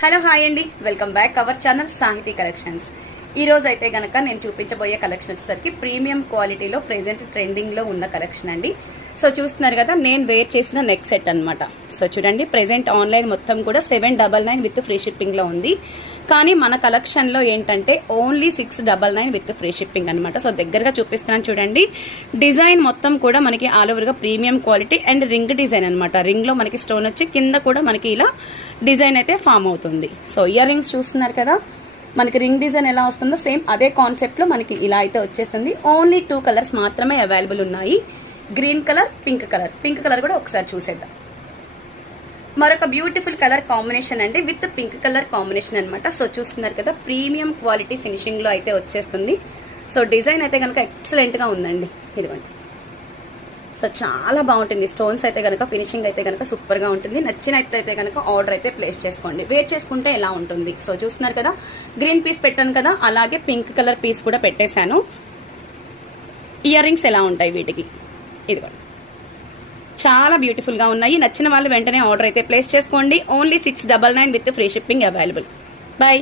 Hello hi అండి, welcome back our channel సాహితీ collections. ఈ రోజు అయితే గనక నేను చూపించబోయే కలెక్షన్ వచ్చేసరికి ప్రీమియం క్వాలిటీలో ప్రెజెంట్ ట్రెండింగ్లో ఉన్న కలెక్షన్ అండి. సో చూస్తున్నారు కదా, నేను వేర్ చేసిన నెక్ సెట్ అనమాట. సో చూడండి, ప్రెజెంట్ ఆన్లైన్ మొత్తం కూడా 799 విత్ ఫ్రీ షిప్పింగ్లో ఉంది. కానీ మన కలెక్షన్లో ఏంటంటే ఓన్లీ 699 విత్ ఫ్రీ షిప్పింగ్ అనమాట. సో దగ్గరగా చూపిస్తున్నాను చూడండి. డిజైన్ మొత్తం కూడా మనకి ఆల్ ఓవర్గా premium quality and ring design అనమాట. రింగ్లో మనకి స్టోన్ వచ్చి కింద కూడా మనకి ఇలా డిజైన్ అయితే ఫామ్ అవుతుంది. సో ఇయర్ రింగ్స్ చూస్తున్నారు కదా, మనకి రింగ్ డిజైన్ ఎలా వస్తుందో సేమ్ అదే కాన్సెప్ట్లో మనకి ఇలా అయితే వచ్చేస్తుంది. ఓన్లీ 2 కలర్స్ మాత్రమే అవైలబుల్ ఉన్నాయి, green colour, pink colour. Pink colour కూడా ఒకసారి చూసేద్దాం. మరొక బ్యూటిఫుల్ కలర్ కాంబినేషన్ అండి, విత్ పింక్ కలర్ కాంబినేషన్ అనమాట. సో చూస్తున్నారు కదా, ప్రీమియం క్వాలిటీ ఫినిషింగ్లో అయితే వచ్చేస్తుంది. సో డిజైన్ అయితే కనుక ఎక్సలెంట్గా ఉందండి. ఇదిగోండి, సో చాలా బాగుంటుంది. స్టోన్స్ అయితే కనుక ఫినిషింగ్ అయితే కనుక సూపర్గా ఉంటుంది. నచ్చినట్లయితే కనుక ఆర్డర్ అయితే ప్లేస్ చేసుకోండి. వేర్ చేసుకుంటే ఎలా ఉంటుంది. సో చూస్తున్నారు కదా, గ్రీన్ పీస్ పెట్టాను కదా, అలాగే పింక్ కలర్ పీస్ కూడా పెట్టేశాను. ఇయర్ రింగ్స్ ఎలా ఉంటాయి వీటికి, ఇదిగోండి, చాలా బ్యూటిఫుల్గా ఉన్నాయి. నచ్చిన వాళ్ళు వెంటనే ఆర్డర్ అయితే ప్లేస్ చేసుకోండి. Only 699 with free shipping available.